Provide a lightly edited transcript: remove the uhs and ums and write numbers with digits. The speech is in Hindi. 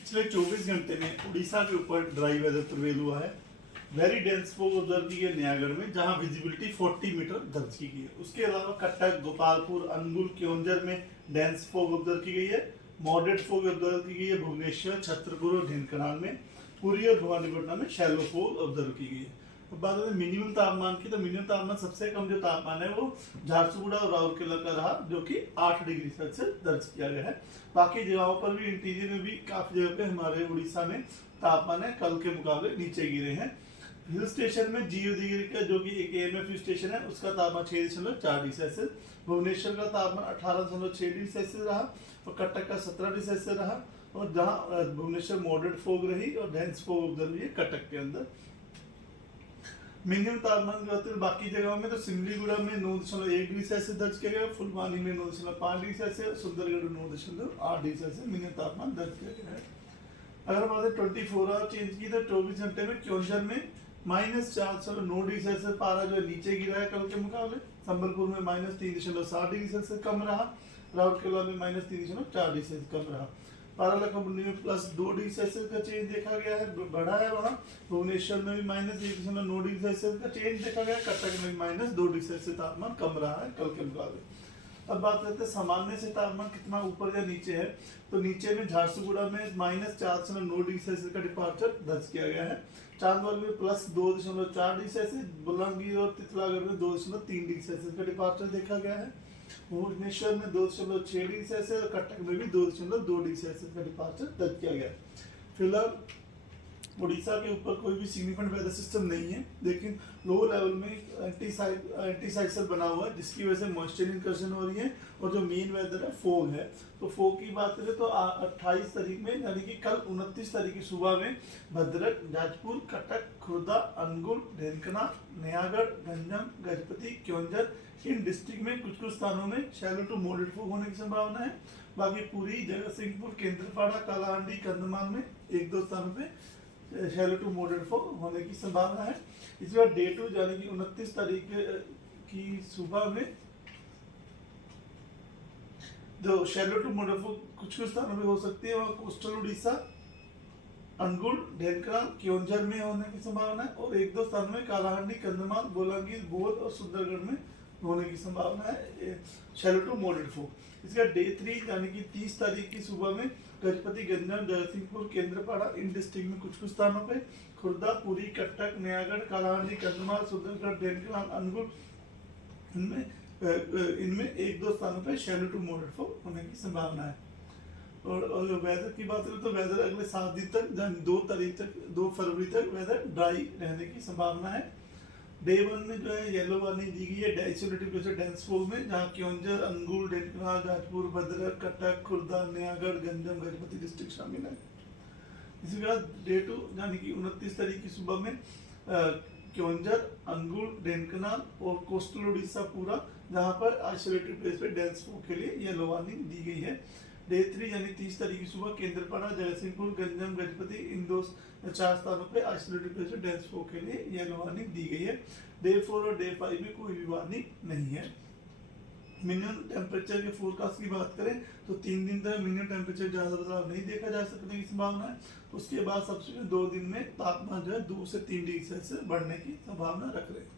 पिछले 24 घंटे में उड़ीसा के ऊपर ड्राई वेदर प्रिवेल हुआ है। वेरी डेंस फोग ऑब्जर्व की गई नयागढ़ में, जहां विजिबिलिटी 40 मीटर दर्ज की गई है। उसके अलावा कटक, गोपालपुर, अनुगुल, क्योंझर में डेंस फोग ऑब्जर्व की गई है। मॉडरेट फोग ऑब्जर्व की गई है भुवनेश्वर, छतरपुर और ढेंकानाल में। पुरी और भवानीपटना में शैलो फोग ऑब्जर्व की गई है। तो बात करें मिनिमम तापमान की, तो मिनिमम तापमान सबसे कम जो तापमान है वो झारसुगुड़ा और राउरकेला का रहा, जो कि 8 डिग्री सेल्सियस दर्ज किया गया है। बाकी जगहों पर भी इंटीरियर में भी काफी जगह पे हमारे उड़ीसा में तापमान है कल के मुकाबले नीचे गिरे हैं। हिल स्टेशन में जीवदगिरी का जो कि एक एएमएफ हिल स्टेशन है, उसका तापमान 6.4 डिग्री सेल्सियस, भुवनेश्वर का तापमान 18.6 डिग्री सेल्सियस रहा और कटक का 17 डिग्री सेल्सियस रहा। और जहाँ भुवनेश्वर मॉडरेट फोग रही और डेंस फोग ऑब्जर्व हुई है कटक के अंदर। मिनिमम तापमान की बात करें बाकी जगहों में, तो सिमलीगुड़ा में 9.1 डिग्री सेल्सियस दर्ज किया गया, फुलवानी में 9.5 डिग्री सेल्सियस, सुंदरगढ़ में 9.8 डिग्री सेल्सियस मिनिमम तापमान दर्ज किया गया है। अगर बात 24 आवर चेंज की, तो 24 घंटे में क्योंझर में -4.9 डिग्री सेल्सियस पारा जो नीचे गिरा है कल के मुकाबले। संबलपुर में -3.7 डिग्री सेल्सियस कम रहा। राउरकेला में -3.4 डिग्री सेल्सियस कम रहा। पारालाखंडी में +2 डिग्री सेल्सियस का चेंज देखा गया है, बढ़ा है वहाँ। भुवनेश्वर में भी -1.9 डिग्री सेल्सियस का चेंज देखा गया। कटक में -2 डिग्री सेल्सियस तापमान कम रहा है कल के मुकाबले। अब बात करते हैं सामान्य से तापमान कितना ऊपर या नीचे है, तो नीचे में झारसुगुड़ा में -4.9 डिग्री सेल्सियस का डिपार्चर दर्ज किया गया है। चांदवल में +2.4 डिग्री सेल्सियस, बुलंदशहर और तितलागढ़ में 2.3 डिग्री सेल्सियस का डिपार्चर देखा गया है। भुवनेश्वर में 2.6 डिग्री सेल्सियस और कटक में भी 2.2 डिग्री सेल्सियस का डिपार्चर दर्ज किया गया। फिलहाल उड़ीसा के ऊपर कोई भी सिग्निफिकेंट वेदर सिस्टम नहीं है, लेकिन लो लेवल में एंटी साइक्लोन बना हुआ है, जिसकी वजह से मॉइस्चर इंकर्शन हो रही है। और जो मेन वेदर है फोग है, तो फोग की बात करें तो 28 तारीख में यानी कि कल 29 तारीख की सुबह में भद्रक, जाजपुर, कटक, खुर्दा, अनुगुल, ढेंकानाल, नयागढ़, गंजम, गजपति, क्योंझर इन डिस्ट्रिक्ट में कुछ स्थानों में शैलो टू मॉडरेट फोग होने की संभावना है। बाकी पूरी जगतसिंहपुर, केंद्रपाड़ा, कालाहांडी, कंधमाल में 1-2 स्थानों पे शैलो टू मॉडरेट फोग होने की संभावना है। इस बार डे 2 यानी कि 29 तारीख की सुबह में जो शैलो टू मॉडरेट फोग कुछ स्थानों में हो सकती है, वहाँ कोस्टल उड़ीसा, अनुगुल, ढेंकानाल, क्योंझर में होने की संभावना है। और 1-2 स्थानों में कालाहांडी, कंधमाल, बोलांगीर, बोध और सुंदरगढ़ में होने की संभावना है शैलो टू मॉडरेट फोग। इसका डे 3 यानी कि 30 तारीख की सुबह में गजपति, गंजम, जगतसिंहपुर, केंद्रपाड़ा इन डिस्ट्रिक्ट में कुछ स्थानों पे, खुर्दा, पुरी, कटक, नयागढ़, कालाहांडी, कंधमाल, सुंदरगढ़, ढेंकानाल, अनुगुल इनमें 1-2 स्थानों पे शैलो टू मॉडरेट फोग होने की संभावना है। और वेदर की बात करें तो वेदर अगले 7 दिन तक 2 फरवरी तक वेदर ड्राई रहने की संभावना है। डे 1 में जो है येलो वार्निंग दी गई है आइसोलेटेड प्लेस डेंस फोग में, जहाँ क्योंझर, अनुगुल, ढेंकानाल, जाजपुर, भद्रक, कटक, खुर्दा, नयागढ़, गंजम, गजपति डिस्ट्रिक्ट शामिल है। इसी के बाद डे 2 यानी कि 29 तारीख की सुबह में क्योंझर, अनुगुल, ढेंकानाल और कोस्टल उड़ीसा पूरा, जहाँ पर आइसोलेटेड प्लेस पे डेंस फोग के लिए येलो वार्निंग दी गई है। डे 3 यानी 30 तारीख की सुबह केंद्रपाड़ा, जगतसिंहपुर, गंजम, गजपति इन 4 स्थानों पे आइसोलेटेड प्लेस पे डेंस फोग के लिए येलो वार्निंग दी गई है। डे 4 और डे 5 में कोई भी वार्निंग नहीं है। मिनिमम टेम्परेचर के फोरकास्ट की बात करें तो 3 दिन तक मिनिमम टेम्परेचर ज्यादा बदलाव नहीं देखा जा सकने की संभावना है। उसके बाद सबसे 2 दिन में तापमान जो है 2 से 3 डिग्री सेल्सियस बढ़ने की संभावना रख रहे हैं।